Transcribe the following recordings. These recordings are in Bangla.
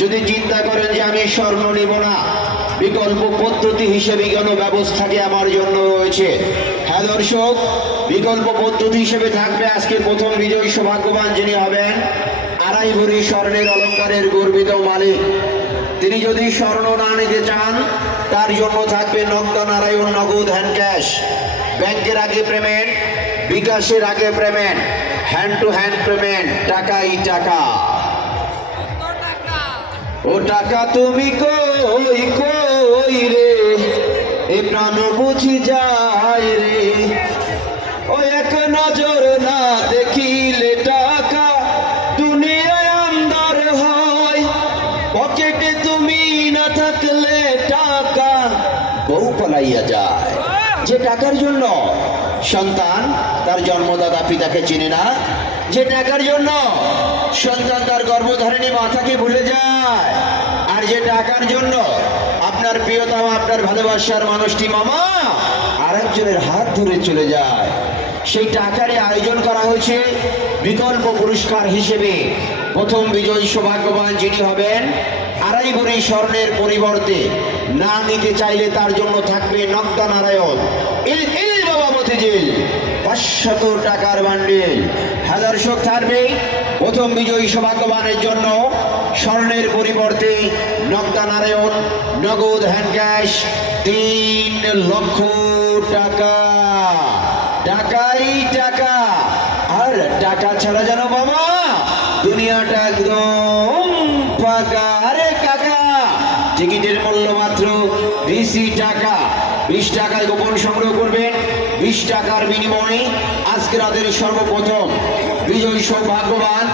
যদি চিন্তা করেন যে আমি স্বর্ণ নিব না, বিকল্প পদ্ধতি হিসেবে কেন ব্যবস্থাটি আমার জন্য রয়েছে। হ্যাঁ দর্শক, বিকল্প পদ্ধতি হিসেবে থাকবে আজকে প্রথম বিজয়ী সৌভাগ্যবান যিনি হবেন আড়াই ভরি স্বর্ণের অলঙ্কারের গর্বিত মালিক। তিনি যদি স্বর্ণ না নিতে চান তার জন্য থাকবে নগদানারায়ণ নগদ হ্যান্ড ক্যাশ। ব্যাংকের আগে পেমেন্ট, বিকাশের আগে payment, hand to hand payment, টাকাই টাকা। ও টাকা তুমি কই কই রে, এ প্রাণ বুঝি যায় রে। ও এক নজর না দেখিলে টাকা দুনিয়ায় আন্দার হয়। পকেটে তুমি না থাকলে টাকা বউ পালাইয়া যায়। যে টাকার জন্য সন্তান তার জন্মদাতা পিতাকে চিনে না, যে টাকার জন্য সন্তান তার গর্ভধারিণী মাতাকে ভুলে যায়, আর যে টাকার জন্য আপনার প্রিয়তম আপনার ভালোবাসার মানুষটি মামা আরেকজনের হাত ধরে চলে যায়, সেই টাকারই আয়োজন করা হয়েছে বিকল্প পুরস্কার হিসেবে। প্রথম বিজয়ী সৌভাগ্যবান যিনি হবেন আড়াই ভরি স্বর্ণের পরিবর্তে না নিতে চাইলে তার জন্য থাকবে নগদানারায়ণ মতিঝিল 500 টাকার বান্ডিল। হ্যাঁ দর্শক, থাকবে প্রথম বিজয়ী সৌভাগ্যবানের জন্য স্বর্ণের পরিবর্তে নগদানারায়ণ নগদ হ্যান্ড ক্যাশ 3 লক্ষ টাকা। টাকাই টাকা, আর টাকা ছাড়া যেন বাবা দুনিয়াটা একদম ফাঁকা। আরে কাকা, টিকিটের মূল্য মাত্র 20 টাকা। 20 টাকায় গোপন সংগ্রহ করবেন। 20 টাকার বিনিময়ে আজকে রাতের সর্বপ্রথম বিজয়ী সৌভাগ্যবান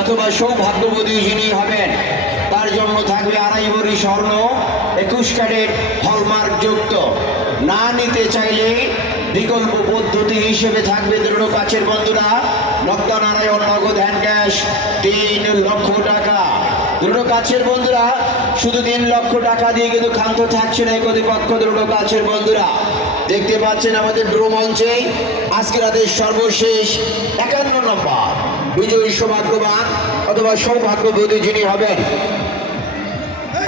অথবা সৌভাগ্যবতী যিনি হবেন তার জন্য থাকবে আড়াই ভরি স্বর্ণ 21 ক্যারেট হলমার্ক যুক্ত। না নিতে চাইলে বিকল্প পদ্ধতি হিসেবে থাকবে দৃঢ় কাছের বন্ধুরা নগদানারায়ণ নগদ হ্যান্ড ক্যাশ 3 লক্ষ টাকা। দৃঢ় কাছের বন্ধুরা শুধু 3 লক্ষ টাকা দিয়ে কিন্তু ক্ষান্ত থাকছে না কর্তৃপক্ষ। দৃঢ় কাছের বন্ধুরা দেখতে পাচ্ছেন আমাদের ড্র মঞ্চে আজকে রাতের সর্বশেষ 51 নম্বর বিজয়ী সৌভাগ্যবান অথবা সৌভাগ্যবতী যিনি হবেন,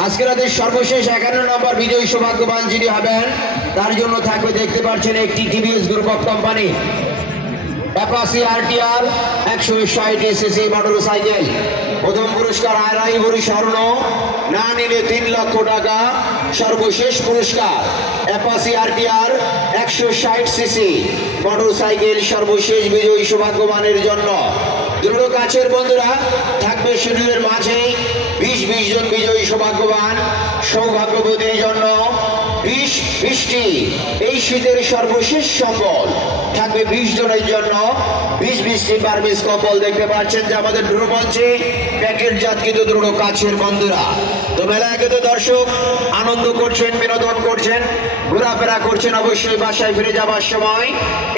আজকে রাতের সর্বশেষ 51 নম্বর বিজয়ী সৌভাগ্যবান যিনি হবেন তার জন্য থাকবে দেখতে পাচ্ছেন একটি TVS group of company Apache RTR 160 CC motorcycle. প্রথম পুরস্কার আড়াই ভরি স্বর্ণ, না নিলে 3 লক্ষ টাকা। সর্বশেষ পুরস্কার অ্যাপাচি RTR 160 সিসি মোটরসাইকেল সর্বশেষ বিজয়ী সৌভাগ্যবানের জন্য। দৃঢ় কাছের বন্ধুরা থাকবে শিডিউলের মাঝে 20 জন বিজয়ী সৌভাগ্যবান সৌভাগ্যবতীর জন্য 20টি এই শীতের সর্বশেষ সম্বল থাকবে 20 জনের জন্য 20টি বার্মিজ কম্বল। দেখতে পাচ্ছেন যে আমাদের ড্র মঞ্চে প্যাকেটজাত কিন্তু দৃঢ় কাছের বন্ধুরা। তো মেলায় কিন্তু দর্শক আনন্দ করছেন, বিনোদন করছেন, ঘোরাফেরা করছেন। অবশ্যই বাসায় ফিরে যাবার সময়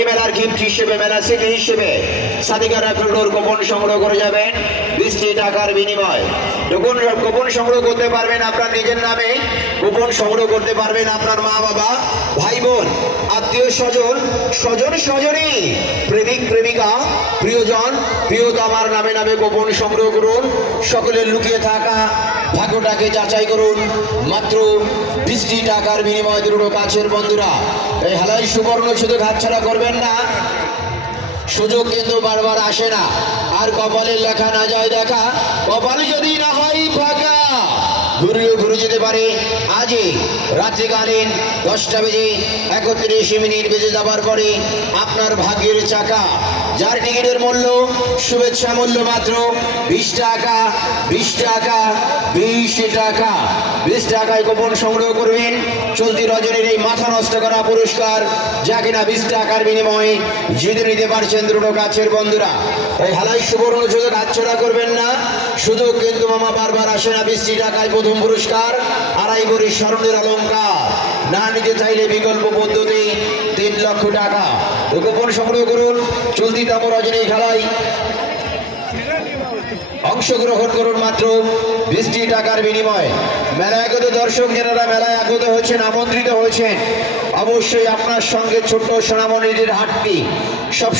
এই মেলার গিফট হিসেবে মেলা সিটি হিসেবে সাদিকারা ফেব্রুয়ার কুপন সংগ্রহ করে যাবেন 20 টাকার বিনিময়। কুপন সংগ্রহ করতে পারবেন আপনার নিজের নামে, কুপন সংগ্রহ করতে পারবেন আপনার মা বাবা ভাই বোন আত্মীয় স্বজন স্বজনী প্রেমিক প্রেমিকা প্রিয়জন প্রিয়তমার নামে নামে কুপন সংগ্রহ করুন। সকলের লুকিয়ে থাকা ভাগ্যটাকে যাচাই করুন মাত্র 20 টাকার বিনিময়। দৃঢ় কাছের বন্ধুরা এই হালাই সুবর্ণ সুযোগ হাতছাড়া করবেন না। সুযোগ কিন্তু বারবার আসে না, আর কপালের লেখা না যায় দেখা। কপালে যদি না হয় ফাঁকা ঘুরেও ঘুরে যেতে পারে। আজই রাত্রিকালীন 10টা বেজে 31 মিনিট বেজে যাবার পরে আপনার ভাগ্যের চাকা, যার টিকিটের মূল্য শুভেচ্ছা মূল্য মাত্র 20 টাকা। 20 টাকা 20 টাকা 20 টাকায় কুপন সংগ্রহ করবেন। চলতি রজনীর এই মাথা নষ্ট করা পুরস্কার যা কিনা 20 টাকার বিনিময়ে জিতে নিতে পারছেন দৃঢ় কাছের বন্ধুরা। এই হালাই সুবর্ণ সুযোগ হাতছাড়া করবেন না। সুযোগ কিন্তু মামা বারবার আসে না। 20 টাকায় প্রথম পুরস্কার আড়াই ভরি স্বর্ণের অলঙ্কার, না নিতে চাইলে বিকল্প পদ্ধতি 3 লক্ষ টাকা। কুপন সংগ্রহ করুন। চলতি তম রজনী খেলায় অংশগ্রহণ করুন মাত্র 20 টাকার বিনিময়ে। মেলায় আগত দর্শক যারা মেলায় আগত হয়েছেন, আমন্ত্রিত হয়েছেন, অবশ্যই আপনার সঙ্গে ছোট্ট সোনামণিদের হাটটি সব